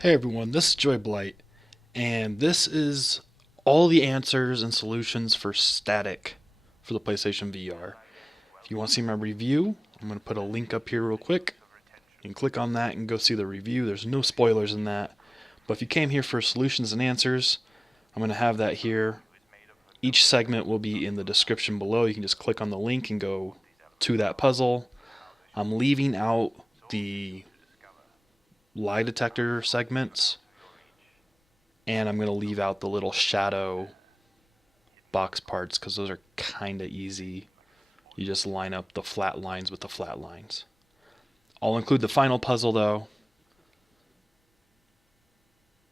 Hey everyone, this is Joy Blight, and this is all the answers and solutions for Static for the PlayStation VR. If you want to see my review, I'm going to put a link up here real quick. You can click on that and go see the review. There's no spoilers in that. But if you came here for solutions and answers, I'm going to have that here. Each segment will be in the description below. You can just click on the link and go to that puzzle. I'm leaving out the lie detector segments, and I'm going to leave out the little shadow box parts because those are kind of easy. You just line up the flat lines with the flat lines. I'll include the final puzzle though.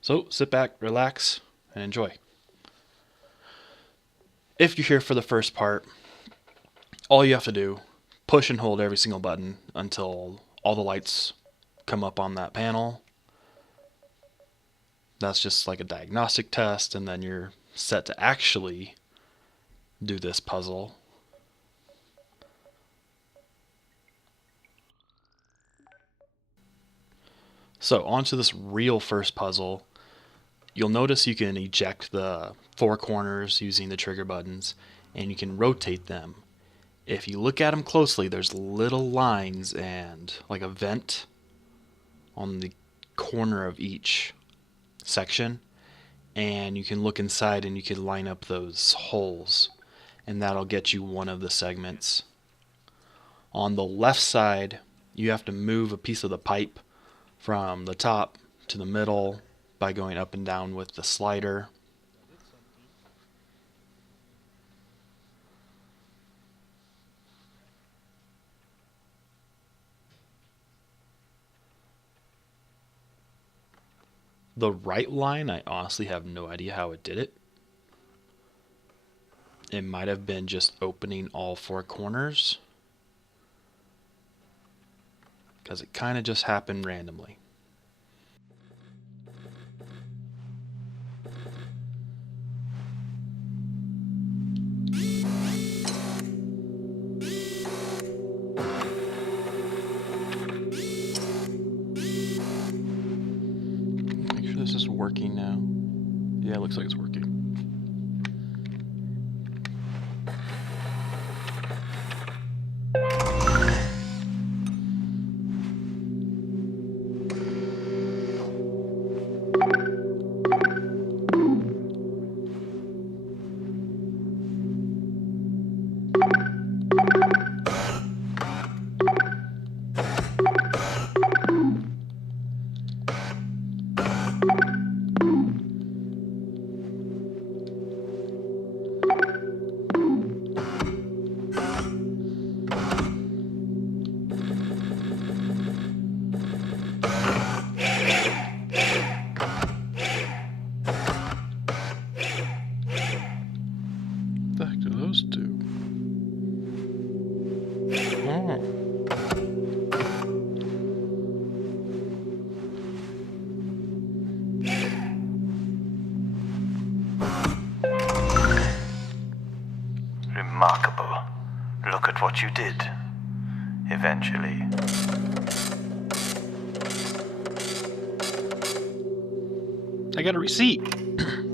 So sit back, relax, and enjoy. If you're here for the first part, all you have to do, push and hold every single button until all the lights come up on that panel. That's just like a diagnostic test, and then you're set to actually do this puzzle. So onto this real first puzzle. You'll notice you can eject the four corners using the trigger buttons, and you can rotate them. If you look at them closely, there's little lines and like a vent on the corner of each section, and you can look inside and you can line up those holes, and that'll get you one of the segments. On the left side, you have to move a piece of the pipe from the top to the middle by going up and down with the slider. The right line, I honestly have no idea how it did it. It might have been just opening all four corners, because it kind of just happened randomly. Make sure this is working now. Yeah, it looks like it's working. What the heck do those do? Oh. Remarkable. Look at what you did. Eventually. I got a receipt.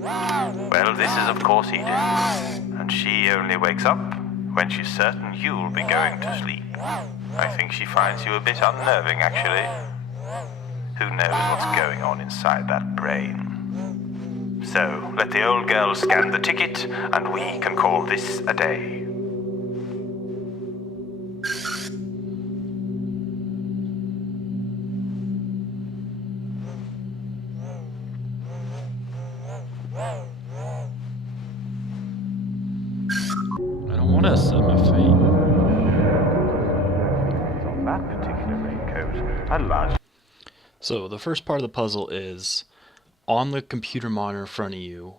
Well, this is of course Edith. And she only wakes up when she's certain you'll be going to sleep. I think she finds you a bit unnerving, actually. Who knows what's going on inside that brain? So, let the old girl scan the ticket, and we can call this a day. I don't want to set my fate. On that particular raincoat, a large... So the first part of the puzzle is on the computer monitor in front of you.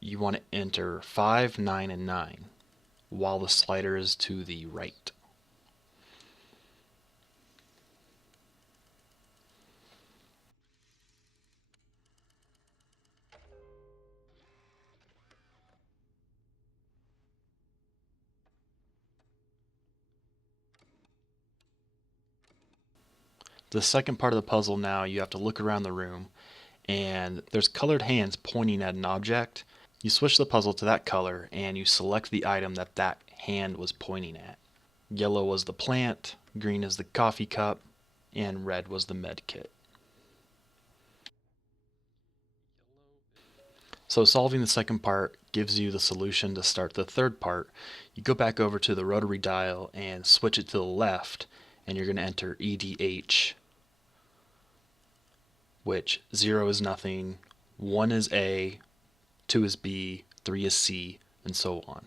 You want to enter 5, 9, and 9 while the slider is to the right. The second part of the puzzle now, you have to look around the room, and there's colored hands pointing at an object. You switch the puzzle to that color, and you select the item that that hand was pointing at. Yellow was the plant, green is the coffee cup, and red was the med kit. So solving the second part gives you the solution to start the third part. You go back over to the rotary dial and switch it to the left, and you're going to enter EDH, which 0 is nothing, 1 is A, 2 is B, 3 is C, and so on.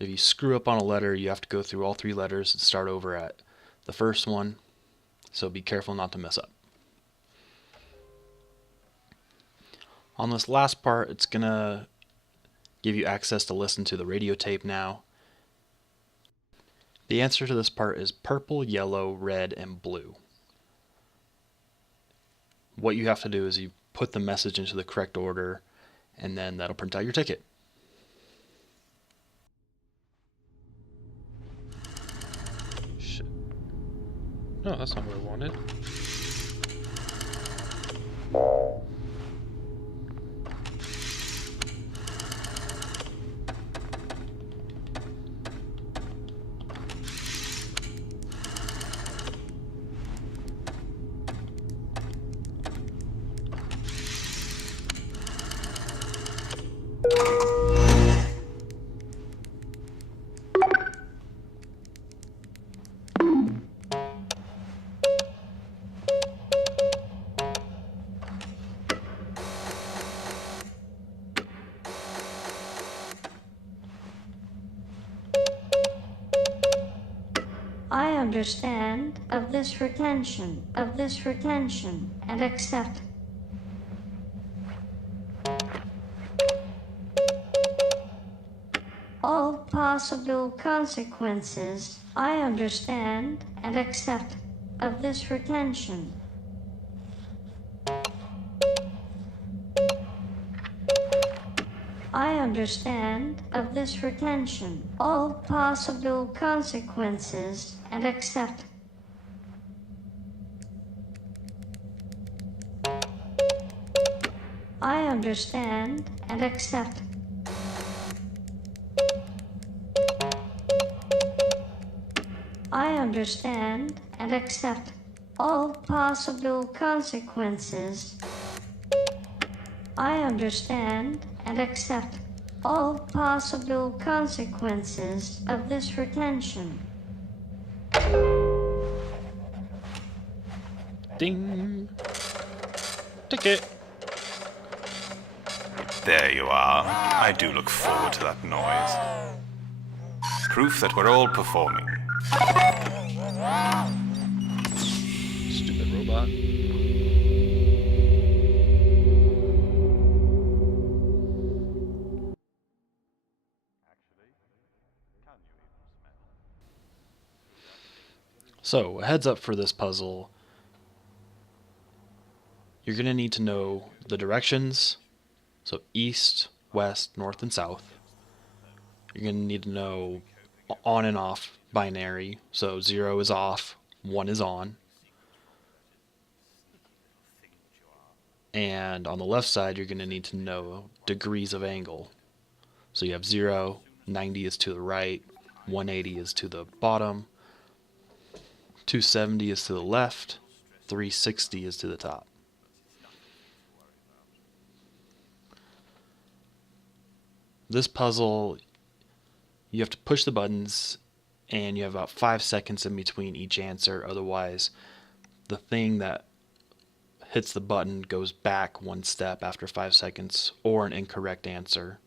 If you screw up on a letter, you have to go through all 3 letters and start over at the first one, so be careful not to mess up. On this last part, it's going to give you access to listen to the radio tape now. The answer to this part is purple, yellow, red, and blue. What you have to do is you put the message into the correct order, and then that'll print out your ticket. Shit. No, that's not what I wanted. I understand of this retention, and accept. All possible consequences, I understand and accept of this retention. I understand of this retention, all possible consequences, and accept. I understand and accept. I understand and accept all possible consequences. I understand and accept all possible consequences of this retention. Ding! Ticket! There you are. I do look forward to that noise. Proof that we're all performing. Stupid robot. So, a heads up for this puzzle. You're going to need to know the directions, so east, west, north, and south. You're going to need to know on and off binary, so 0 is off, 1 is on. And on the left side, you're going to need to know degrees of angle. So you have 0, 90 is to the right, 180 is to the bottom, 270 is to the left, 360 is to the top. This puzzle, you have to push the buttons, and you have about 5 seconds in between each answer. Otherwise, the thing that hits the button goes back 1 step after 5 seconds, or an incorrect answer.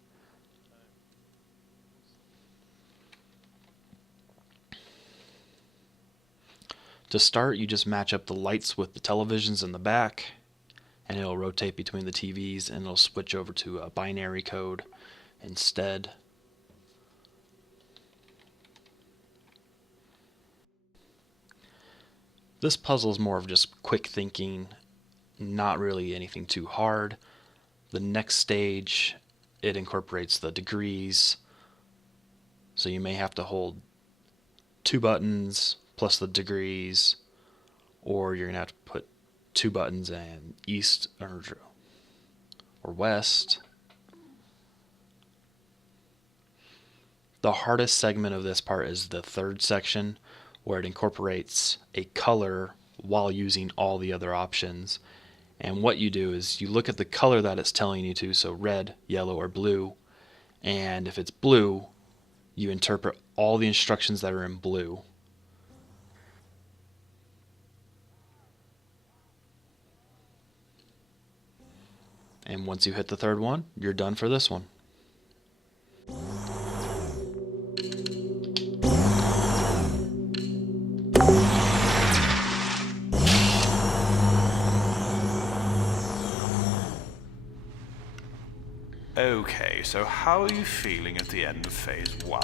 To start, you just match up the lights with the televisions in the back, and it'll rotate between the TVs, and it'll switch over to a binary code instead. This puzzle is more of just quick thinking, not really anything too hard. The next stage, it incorporates the degrees, so you may have to hold 2 buttons plus the degrees, or you're going to have to put 2 buttons and east or west. The hardest segment of this part is the third section, where it incorporates a color while using all the other options. And what you do is you look at the color that it's telling you to, so red, yellow, or blue, and if it's blue, you interpret all the instructions that are in blue. And once you hit the third one, you're done for this one. Okay, so how are you feeling at the end of phase 1?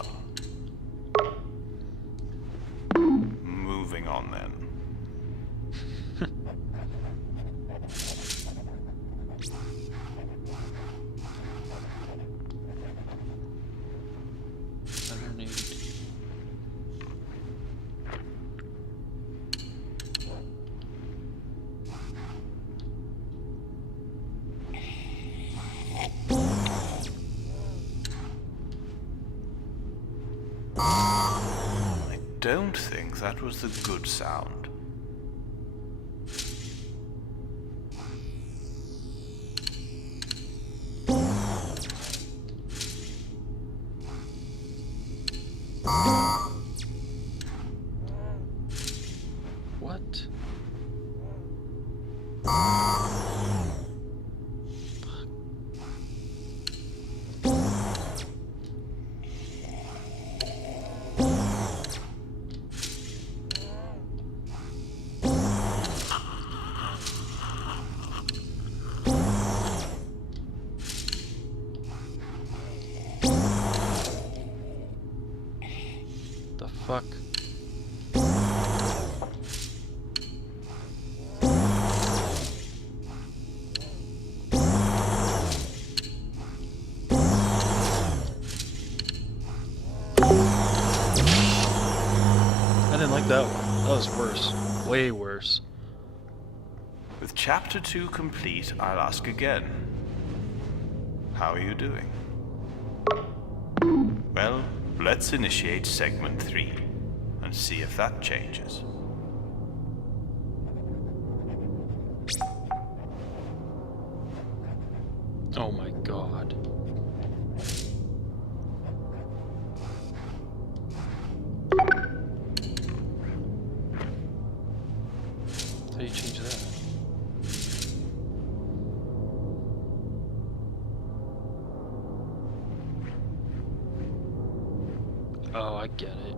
Moving on then. I don't think that was the good sound. What? The fuck? I didn't like that one. That was worse. Way worse. With chapter 2 complete, I'll ask again. How are you doing? Well, let's initiate segment 3 and see if that changes. Oh my god. How do you change that? Oh, I get it.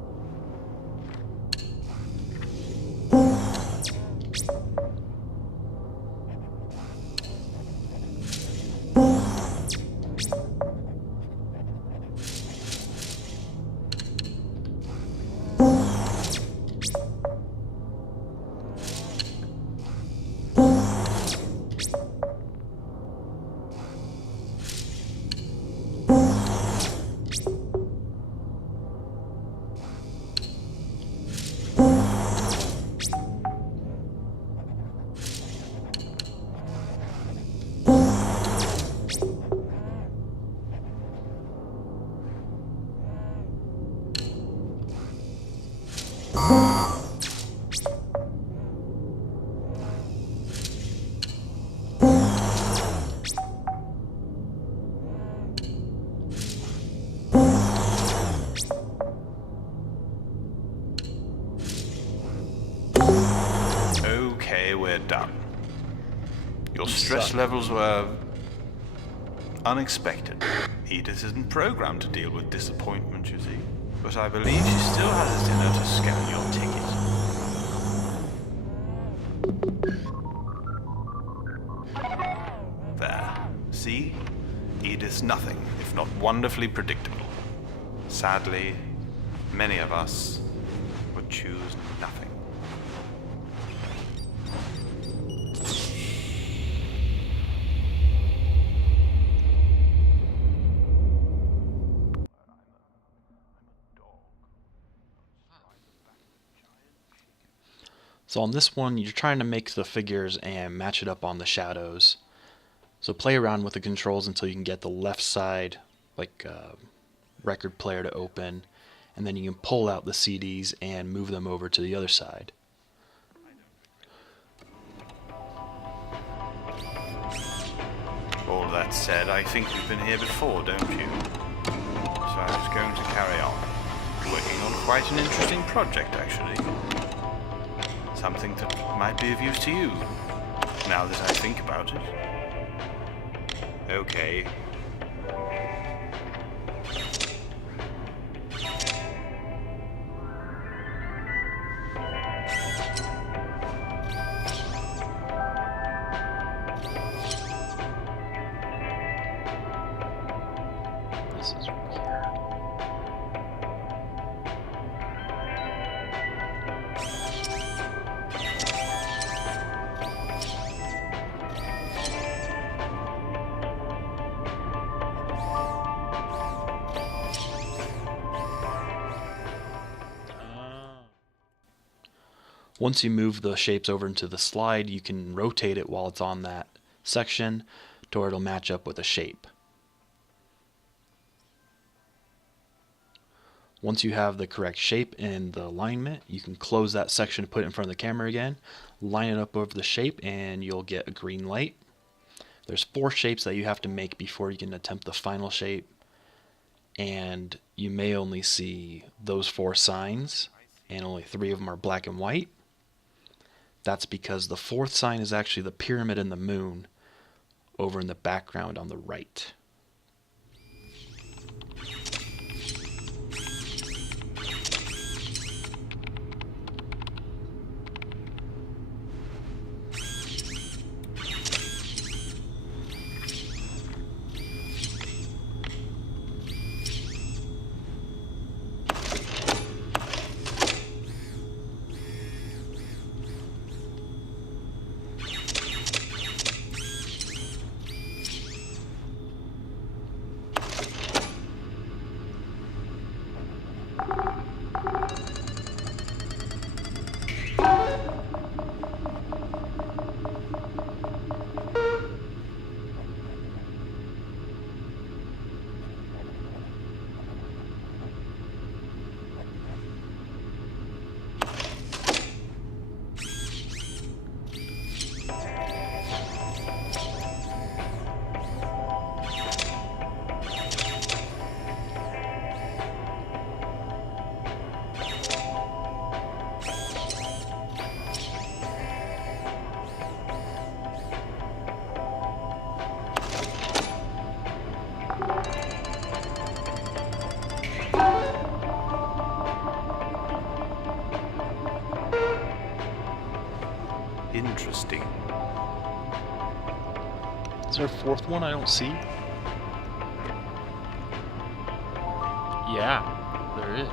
Okay, we're done. Your stress levels were unexpected. Edith isn't programmed to deal with disappointment, you see. But I believe she still has it in her to scan your ticket. There. See? Edith's nothing if not wonderfully predictable. Sadly, many of us would choose nothing. So on this one, you're trying to make the figures and match it up on the shadows. So play around with the controls until you can get the left side, like record player, to open, and then you can pull out the CDs and move them over to the other side. All that said, I think you've been here before, don't you? So I was going to carry on. Working on quite an interesting project, actually. Something that might be of use to you, now that I think about it. Okay. This is weird. Once you move the shapes over into the slide, you can rotate it while it's on that section to where it'll match up with a shape. Once you have the correct shape and the alignment, you can close that section, put it in front of the camera again, line it up over the shape, and you'll get a green light. There's 4 shapes that you have to make before you can attempt the final shape, and you may only see those 4 signs, and only 3 of them are black and white. That's because the 4th sign is actually the pyramid and the moon over in the background on the right. Interesting. Is there a 4th one I don't see? Yeah, there is.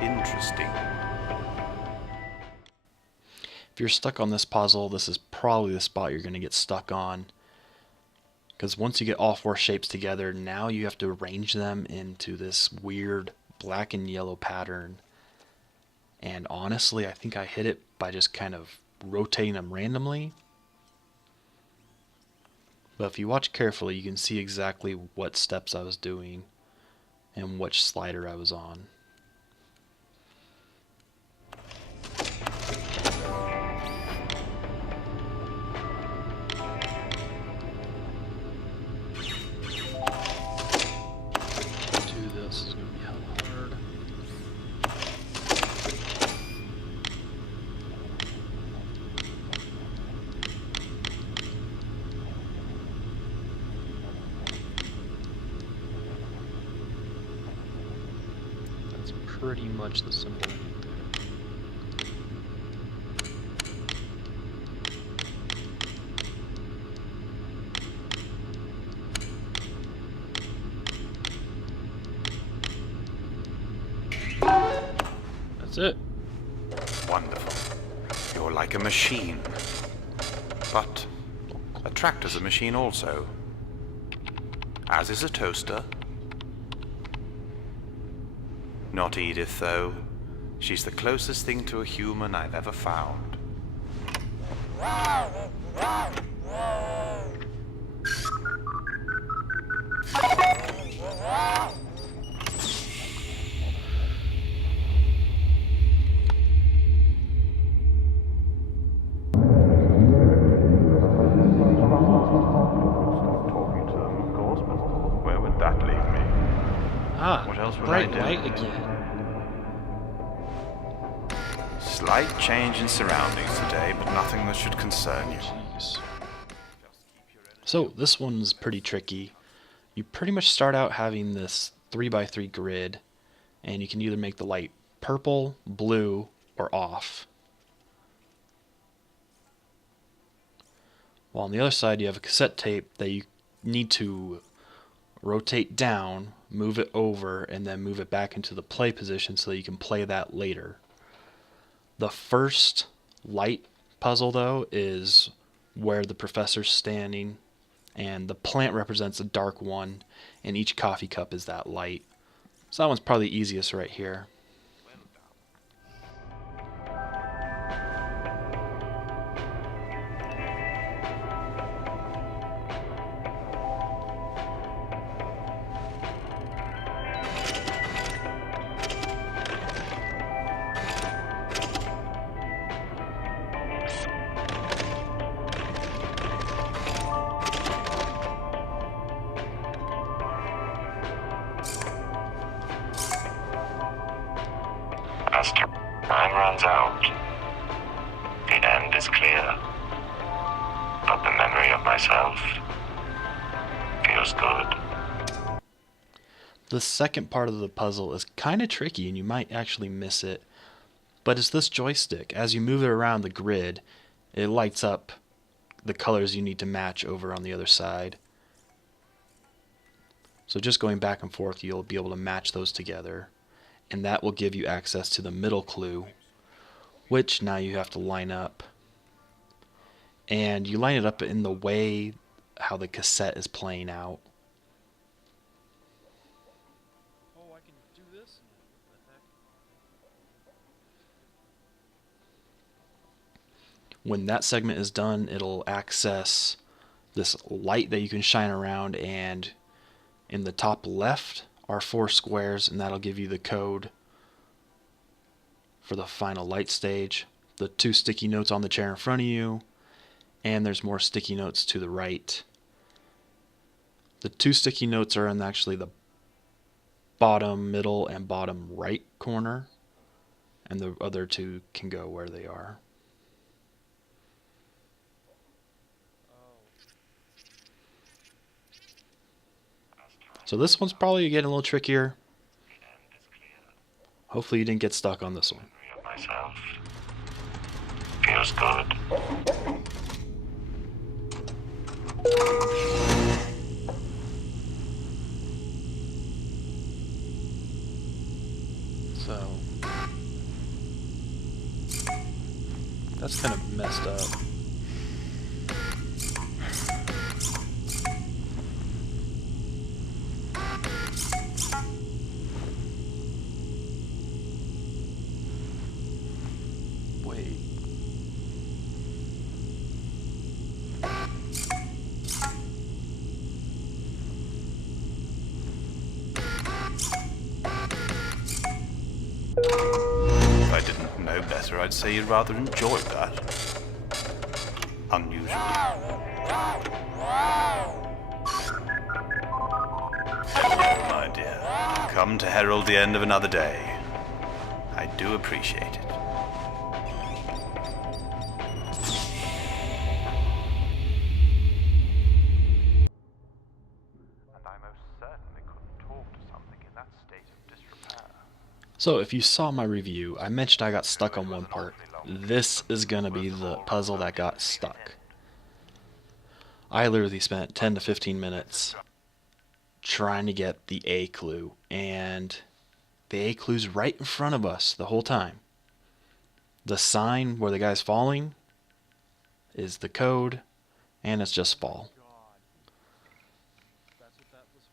Interesting. If you're stuck on this puzzle, this is probably the spot you're going to get stuck on. Because once you get all 4 shapes together, now you have to arrange them into this weird black and yellow pattern. And honestly, I think I hit it by just kind of rotating them randomly. But if you watch carefully, you can see exactly what steps I was doing and which slider I was on. This is going to be hella hard. pretty much the symbol. That's it. Wonderful. You're like a machine. But a tractor's a machine also. As is a toaster. Not Edith, though. She's the closest thing to a human I've ever found. Talking to them, of course, but where would that leave me? Ah, What else would bright I do? light again. Slight change in surroundings today, but nothing that should concern you. Jeez. So this one's pretty tricky. You pretty much start out having this 3x3 grid, and you can either make the light purple, blue, or off. While on the other side you have a cassette tape that you need to rotate down, move it over, and then move it back into the play position so that you can play that later. The first light puzzle, though, is where the professor's standing, and the plant represents a dark one, and each coffee cup is that light. So that one's probably the easiest right here. As time runs out, the end is clear, but the memory of myself feels good. The second part of the puzzle is kind of tricky, and you might actually miss it, but it's this joystick. As you move it around the grid, it lights up the colors you need to match over on the other side. So just going back and forth, you'll be able to match those together, and that will give you access to the middle clue, which now you have to line up. And you line it up in the way how the cassette is playing out. Oh, I can do this? What the heck? When that segment is done, it'll access this light that you can shine around, and in the top left are 4 squares, and that'll give you the code for the final light stage. The 2 sticky notes on the chair in front of you, and there's more sticky notes to the right. The 2 sticky notes are in actually the bottom, middle, and bottom right corner, and the other 2 can go where they are. So this one's probably getting a little trickier. Hopefully you didn't get stuck on this one. Myself feels good. So that's kind of messed up. Wait. If I didn't know better, I'd say you'd rather enjoy that. Unusual. Hello, my dear. Come to herald the end of another day. I do appreciate it. So if you saw my review, I mentioned I got stuck on one part. This is going to be the puzzle that got stuck. I literally spent 10 to 15 minutes trying to get the A clue, and the A clue's right in front of us the whole time. The sign where the guy's falling is the code, and it's just fall.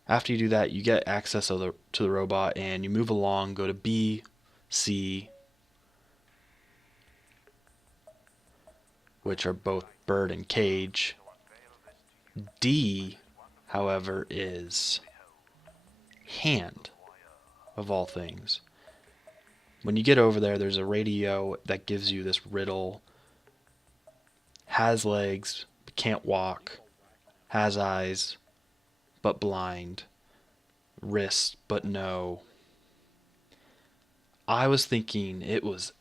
After you do that, you get access to the robot, and you move along, go to B, C, which are both bird and cage. D, however, is hand, of all things. When you get over there, there's a radio that gives you this riddle. Has legs, but can't walk. Has eyes, but blind. Wrists, but no. I was thinking it was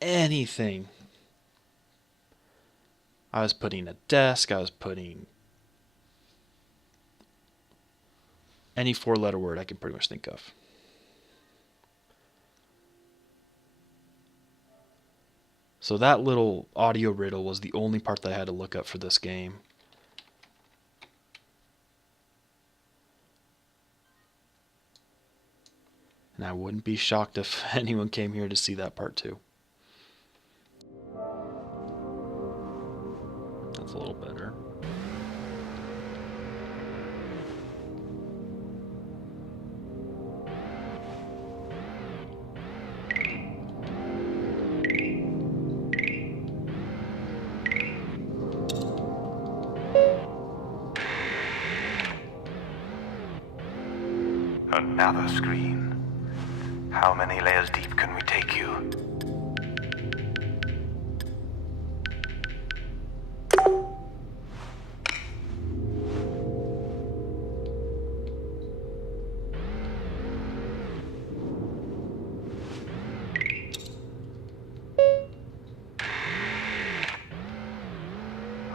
anything. I was putting a desk, I was putting any four-letter word I can pretty much think of. So that little audio riddle was the only part that I had to look up for this game. And I wouldn't be shocked if anyone came here to see that part too. That's a little better. Another screen. How many layers deep can we take you?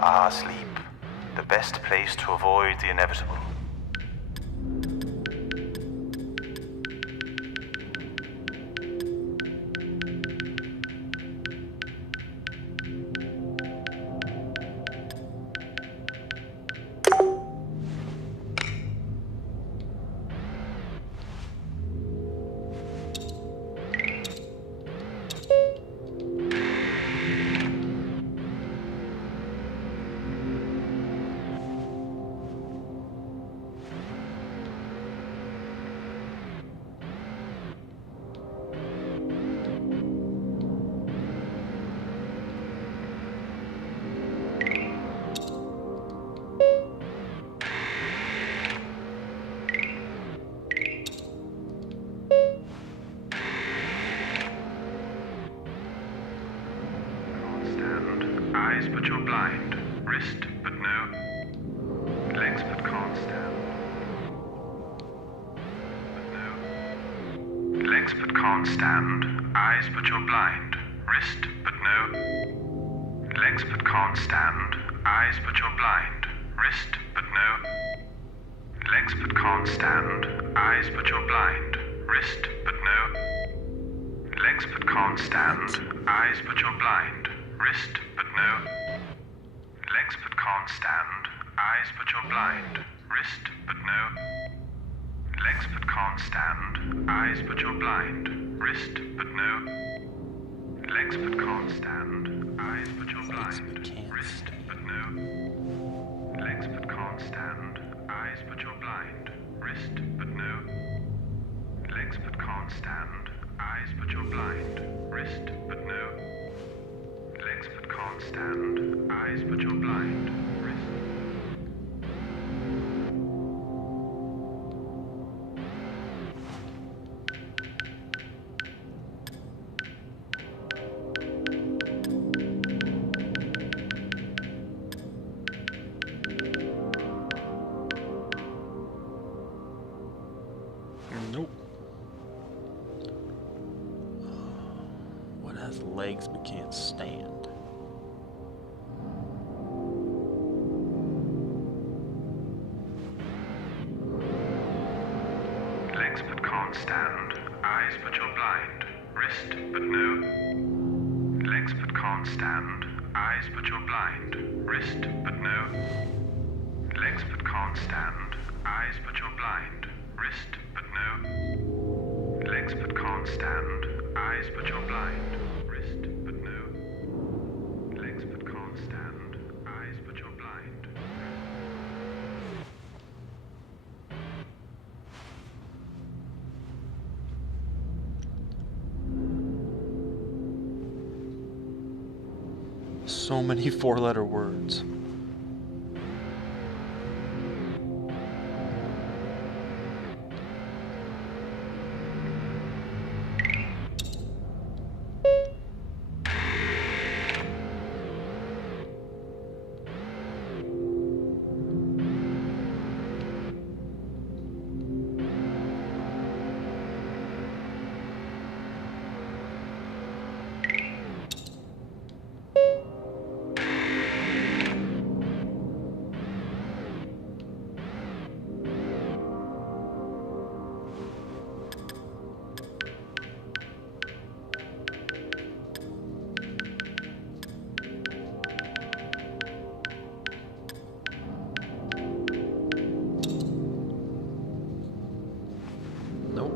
Ah, sleep. The best place to avoid the inevitable. Eyes but you're blind, wrist but no, legs but can't stand. But no. Legs but can't stand, eyes but you're blind, wrist but no. Legs but can't stand, eyes but you're blind, wrist but no. Legs but can't stand, eyes but you're blind, wrist but no. Legs but can't stand, eyes but you're blind, wrist but no. Legs but can't stand, eyes but you're blind, wrist but no. Legs but can't stand, eyes but you're blind, wrist but no. Legs but can't stand, eyes but you're blind, wrist but no. Legs but can't stand, eyes but you're blind, wrist but no. Legs but can't stand, eyes but you're blind, wrist but no. Legs but can't stand, eyes but you're blind, wrist. Nope. What has legs but can't stand? Legs but can't stand, eyes but you're blind, can't stand. Eyes but you're blind. Wrist but no. Legs but can't stand. Eyes but you're blind. Wrist but no. Legs but can't stand. Eyes but you're blind. Wrist but no. Legs but can't stand. Eyes but you're blind. So many four-letter words. Nope.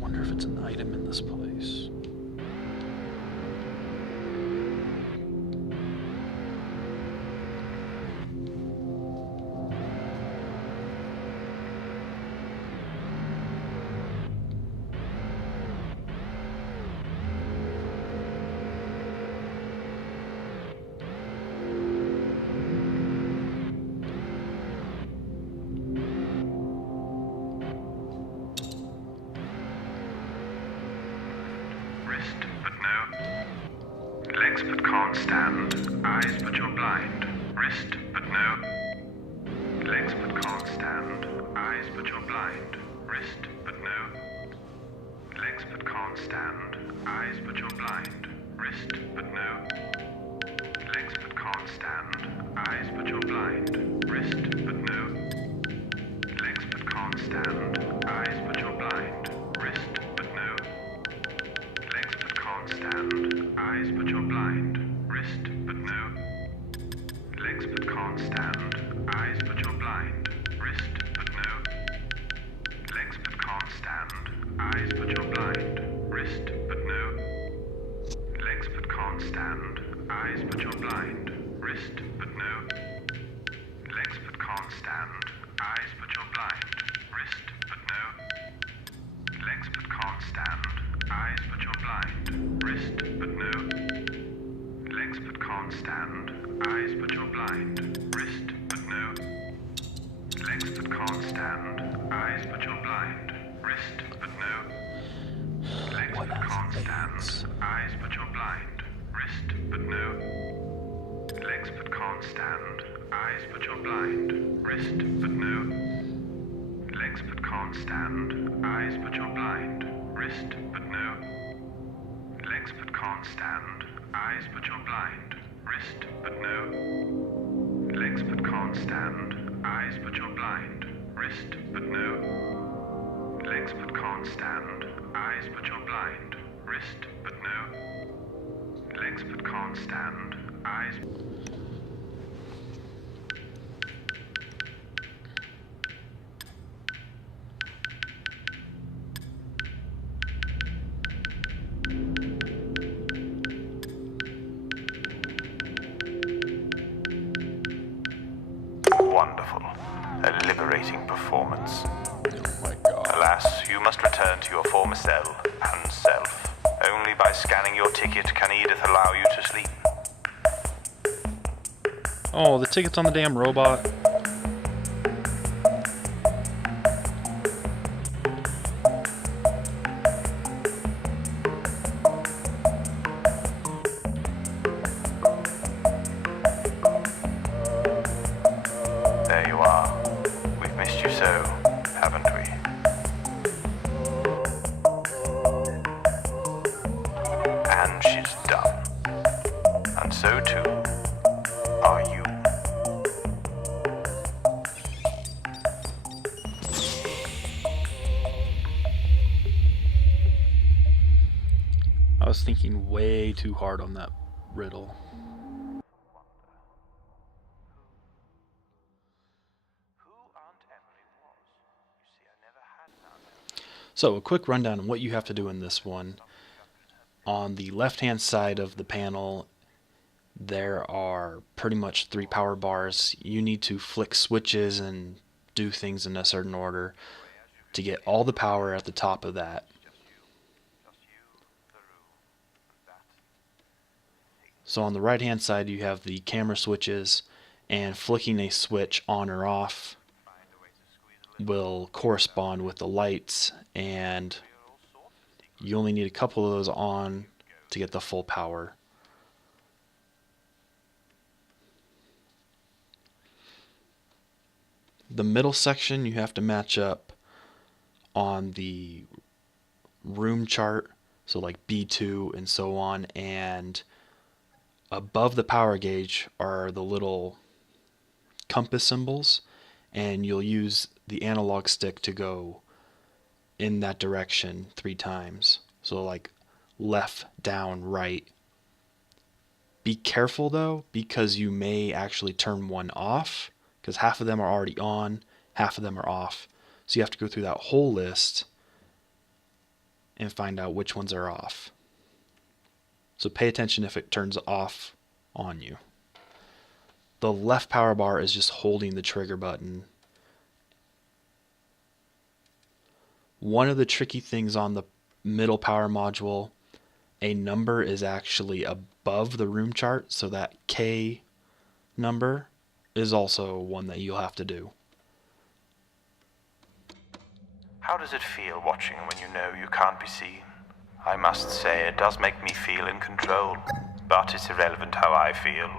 Wonder if it's an item in this place. Wrist but no. Legs but can't stand. Eyes but you're blind. Wrist but no. Legs but can't stand. Eyes but you're blind. Wrist but no. Legs but can't stand. Eyes but you're blind. Wrist but no. Legs but can't stand. Eyes but you're blind. Wrist but no. Legs but can't stand. Eyes but you're blind. Wrist but no. Legs but can't stand. Eyes but you're blind. Wrist but no. Legs but can't stand. Eyes but you're blind. Wrist but no. Legs but can't stand. Eyes but you're blind. Wrist but no. Legs but can't stand. Eyes but you're blind. Wrist but no. Legs but can't stand. Eyes but you're blind. Wrist but no. Legs but can't stand. Eyes but you're blind. Wrist but no. Legs but can't stand. Eyes but you're blind. Wrist but no. Legs but can't stand. Eyes but you're blind. Wrist but no. Legs but can't stand. Eyes but you're blind. Wrist but no. Legs but can't stand. Eyes but you're blind. Wrist but no. Legs but can't stand. Eyes but you're blind. Wrist but no. Legs but can't stand. Eyes but you're blind. Wrist but no. Legs but can't stand. Eyes but you're blind. Wrist but no. Legs but can't stand. Eyes but you're blind. Wrist but no. Legs but can't stand. Eyes. Wonderful. A liberating performance. Oh my god. Alas, you must return to your former cell and self. Only by scanning your ticket can Edith allow you to sleep. Oh, the ticket's on the damn robot. was thinking way too hard on that riddle. So, a quick rundown on what you have to do in this one. On the left-hand side of the panel, there are pretty much 3 power bars. You need to flick switches and do things in a certain order to get all the power at the top of that. So on the right hand side you have the camera switches, and flicking a switch on or off will correspond with the lights, and you only need a couple of those on to get the full power. The middle section you have to match up on the room chart, so like B2 and so on, and above the power gauge are the little compass symbols, and you'll use the analog stick to go in that direction 3 times. So like left, down, right. Be careful though, because you may actually turn one off, because half of them are already on, half of them are off. So you have to go through that whole list and find out which ones are off. So pay attention if it turns off on you. The left power bar is just holding the trigger button. One of the tricky things on the middle power module, a number is actually above the room chart, so that K number is also one that you'll have to do. How does it feel watching when you know you can't be seen? I must say it does make me feel in control, but it's irrelevant how I feel.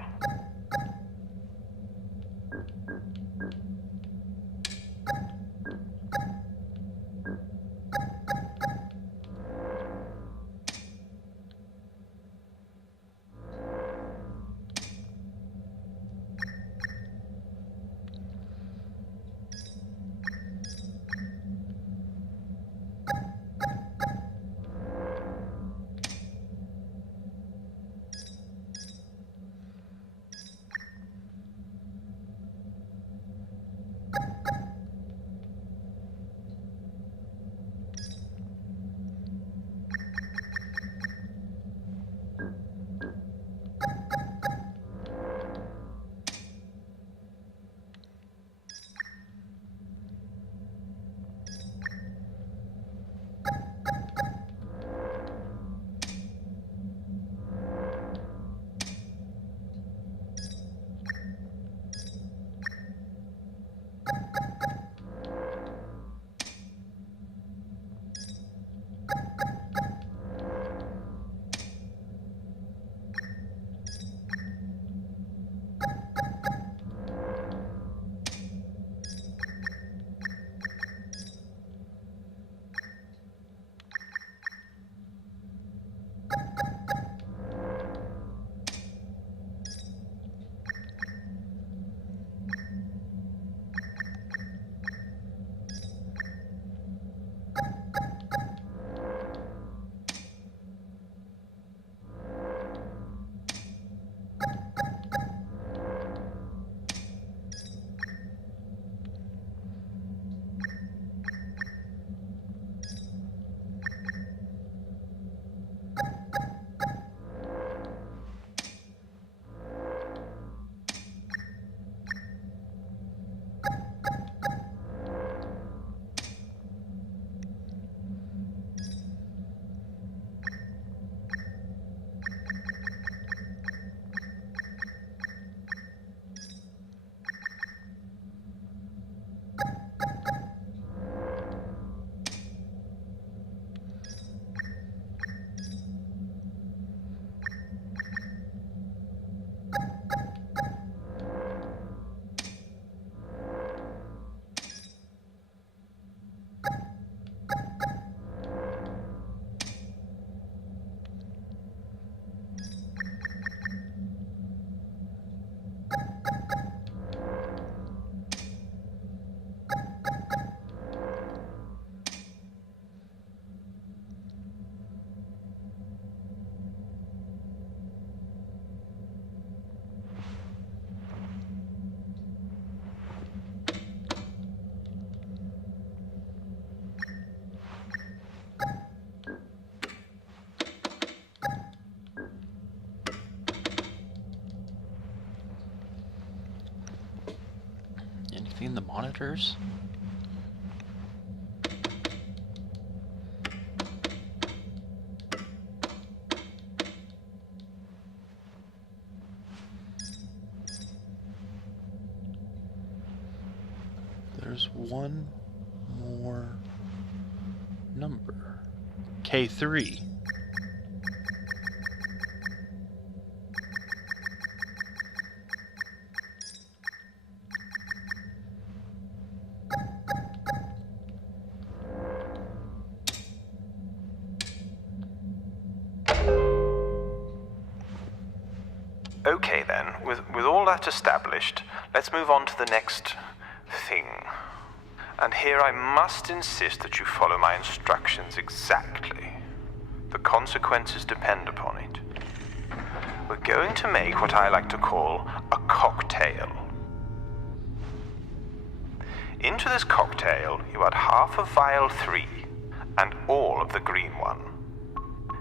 monitors? There's one more number. K3. Okay then, with all that established, let's move on to the next thing. And here I must insist that you follow my instructions exactly. The consequences depend upon it. We're going to make what I like to call a cocktail. Into this cocktail, you add half of vial 3 and all of the green one.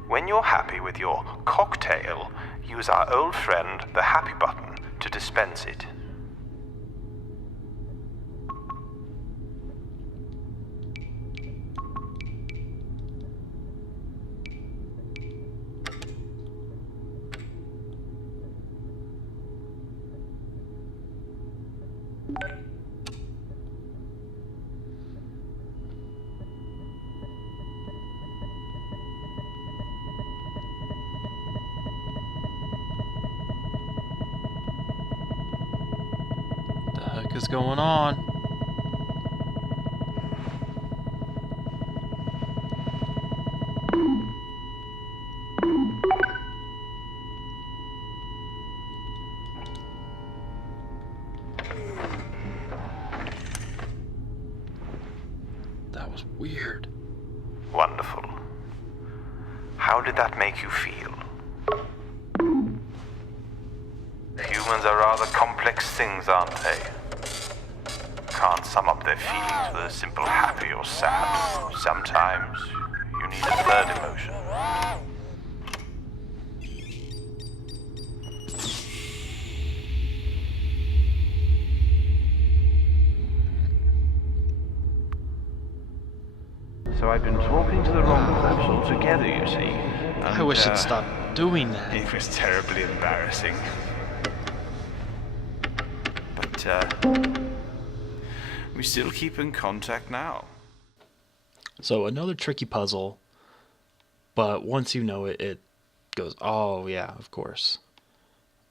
When you're happy with your cocktail, use our old friend, the happy button, to dispense it. What the heck is going on? That was weird. Wonderful. How did that make you feel? Humans are rather complex things, aren't they? Can't sum up their feelings with a simple happy or sad. Sometimes you need a third emotion. So I've been talking to the wrong person altogether, you see. I wish it'd stop doing that. It was terribly embarrassing. But, we still keep in contact now. So another tricky puzzle, but once you know it, it goes, oh yeah, of course.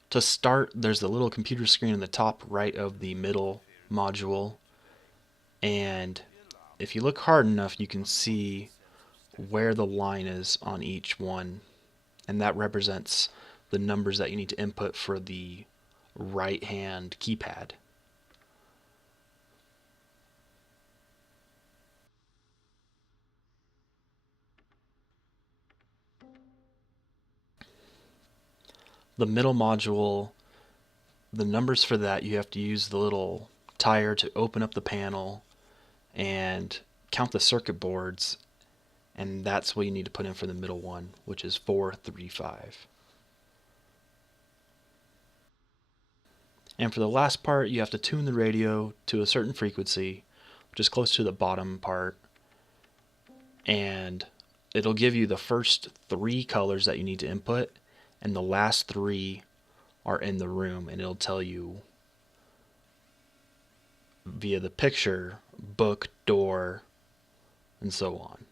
To start, there's the little computer screen in the top right of the middle module, and if you look hard enough, you can see where the line is on each one, and that represents the numbers that you need to input for the right hand keypad. The middle module, the numbers for that, you have to use the little tire to open up the panel and count the circuit boards, and that's what you need to put in for the middle one, which is 435. And for the last part, you have to tune the radio to a certain frequency, which is close to the bottom part, and it'll give you the first 3 colors that you need to input, and the last 3 are in the room, and it'll tell you via the picture, book, door, and so on.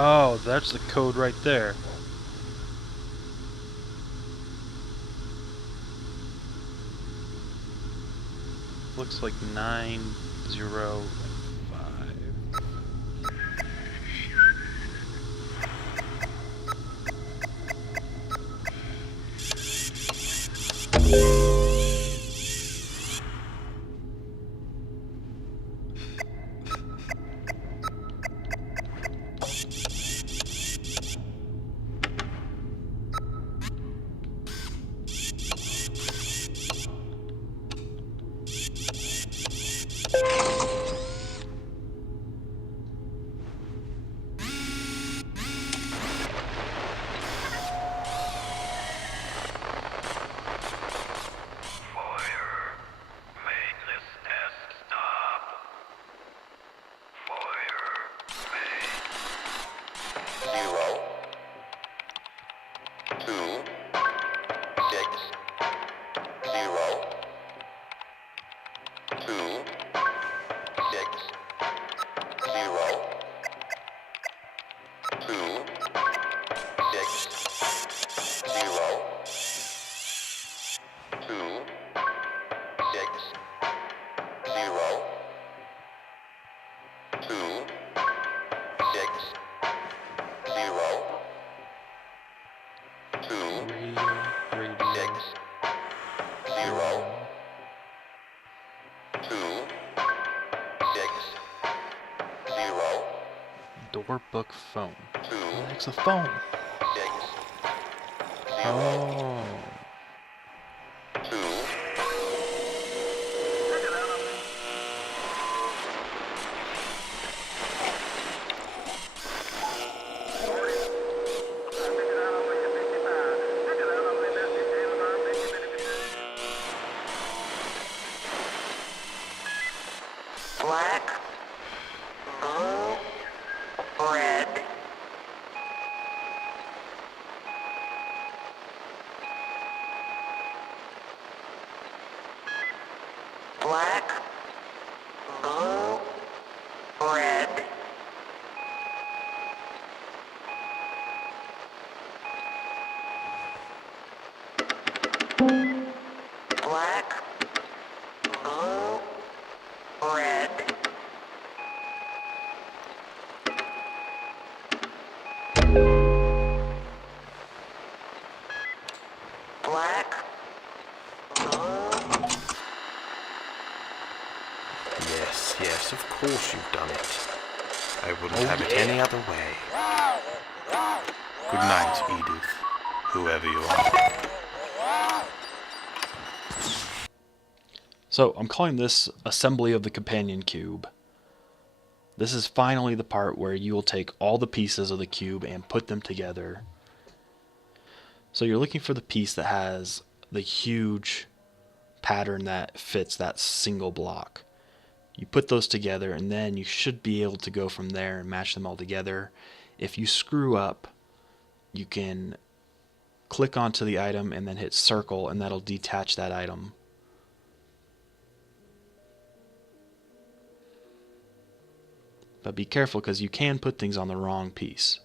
Oh, that's the code right there. Looks like 905. workbook phone. What the heck's a phone? Oh. Black, blue, red. Black, blue, red. Black, blue, red. Black, blue. Yes, yes, of course you've done it. I wouldn't have it any other way. Good night, Edith, whoever you are. So I'm calling this assembly of the companion cube. This is finally the part where you will take all the pieces of the cube and put them together. So you're looking for the piece that has the huge pattern that fits that single block. You put those together and then you should be able to go from there and match them all together. If you screw up, you can click onto the item and then hit circle, and that'll detach that item. But be careful, because you can put things on the wrong piece.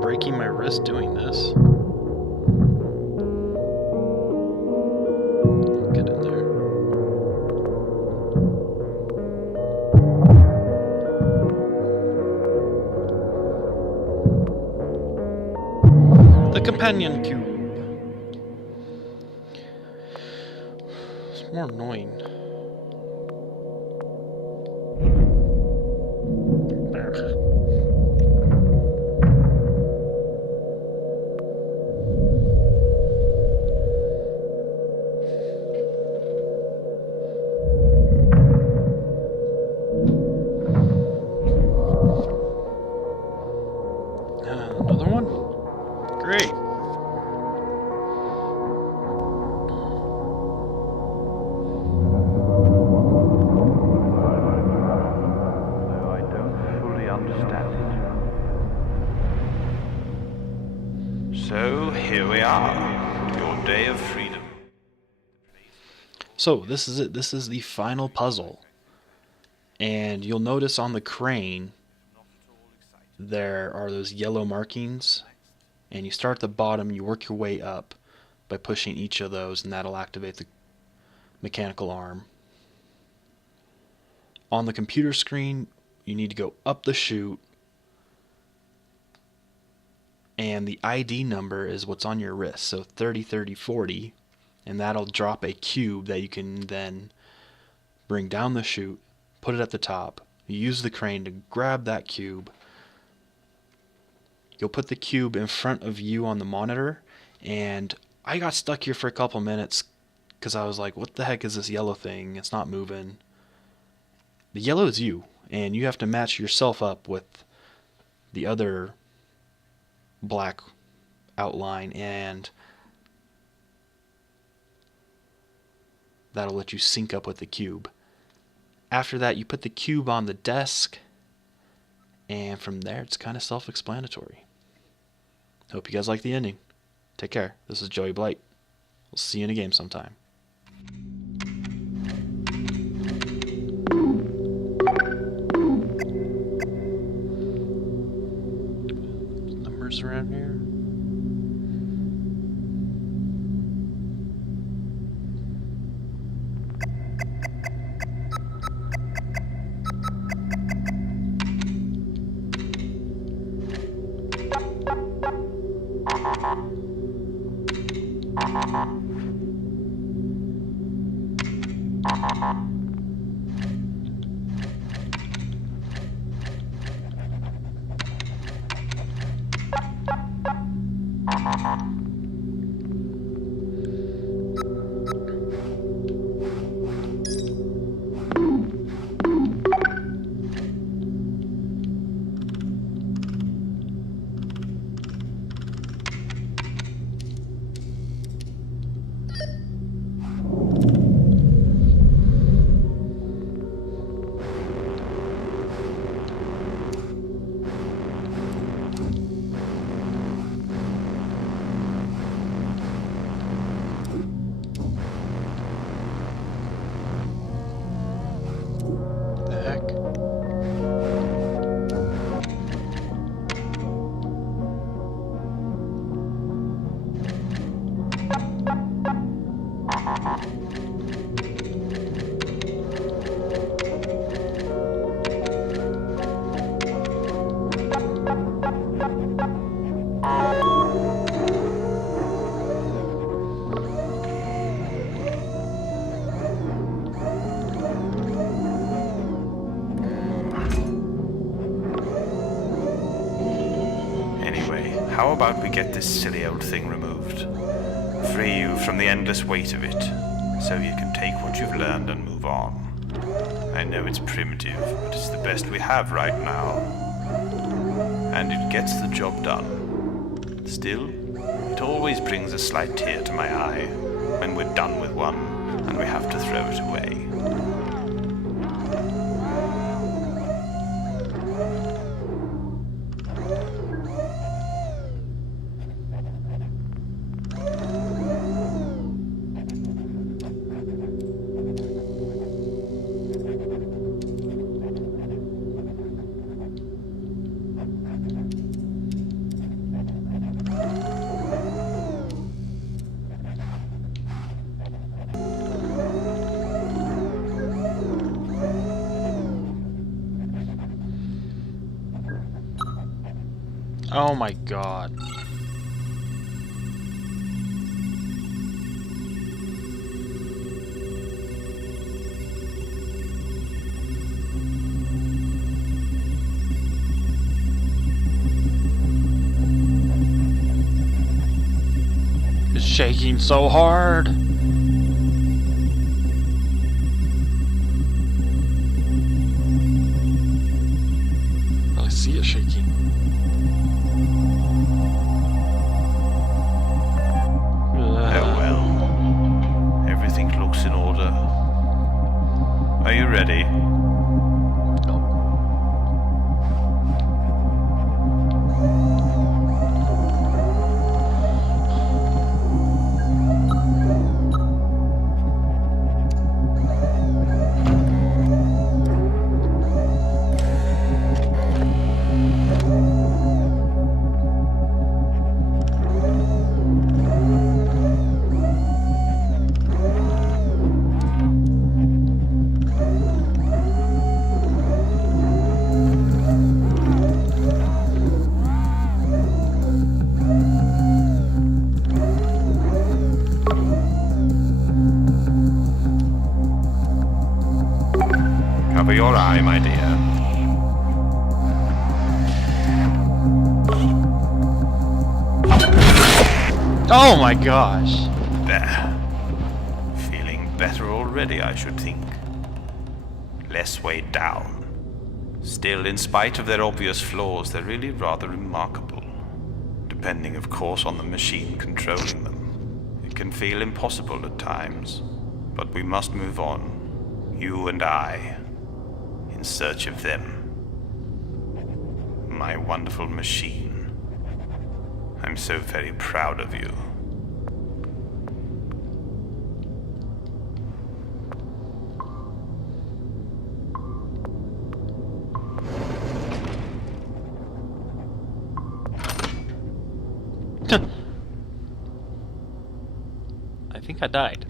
Breaking my wrist doing this. Get in there. The companion cube. It's more annoying. Another one? Great. Though I don't fully understand it. So here we are, your day of freedom. So this is it. This is the final puzzle. And you'll notice on the crane there are those yellow markings, and you start at the bottom, you work your way up by pushing each of those, and that'll activate the mechanical arm. On the computer screen, you need to go up the chute, and the ID number is what's on your wrist, so 30 30 40, and that'll drop a cube that you can then bring down the chute, put it at the top. You use the crane to grab that cube. You'll put the cube in front of you on the monitor, and I got stuck here for a couple minutes because I was like, what the heck is this yellow thing? It's not moving. The yellow is you, and you have to match yourself up with the other black outline, and that'll let you sync up with the cube. After that, you put the cube on the desk, and from there, it's kind of self-explanatory. Hope you guys like the ending. Take care. This is Joey Blight. We'll see you in a game sometime. Numbers around here. How about we get this silly old thing removed? Free you from the endless weight of it, so you can take what you've learned and move on. I know it's primitive, but it's the best we have right now. And it gets the job done. Still, it always brings a slight tear to my eye when we're done with one and we have to throw it away. Oh my god. It's shaking so hard. Probably see it shaking. Are you ready? Cover your eye, my dear. Oh my gosh. There. Feeling better already, I should think. Less weighed down. Still, in spite of their obvious flaws, they're really rather remarkable. Depending, of course, on the machine controlling them. It can feel impossible at times, but we must move on. You and I, in search of them. My wonderful machine. I'm so very proud of you. I think I died.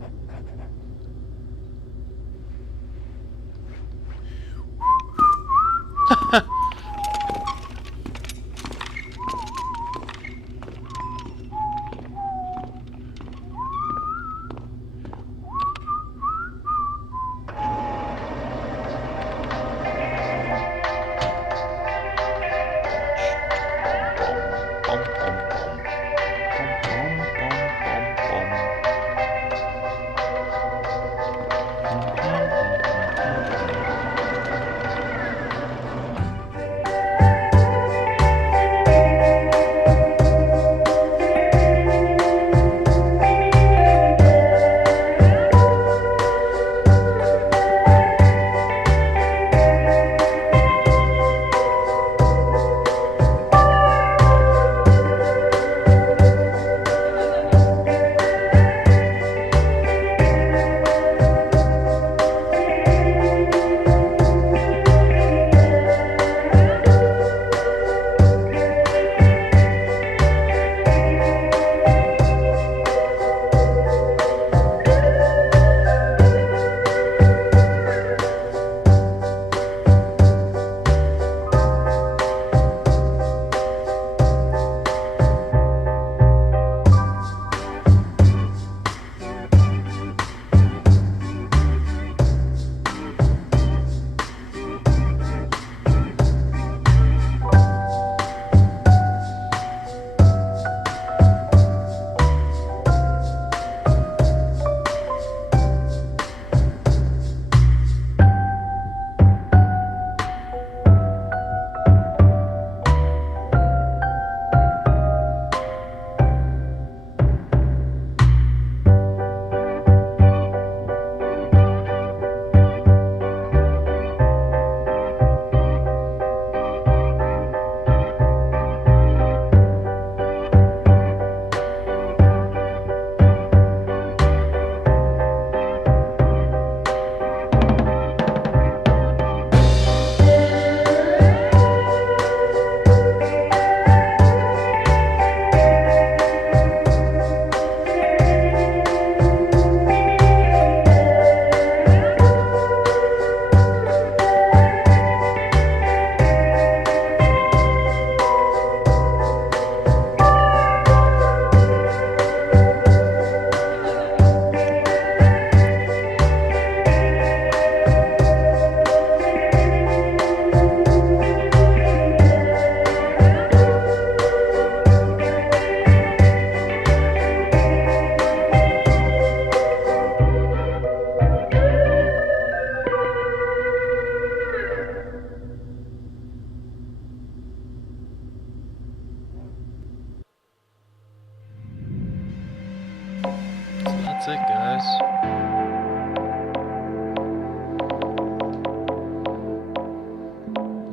That's it, guys.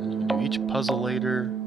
You can do each puzzle later.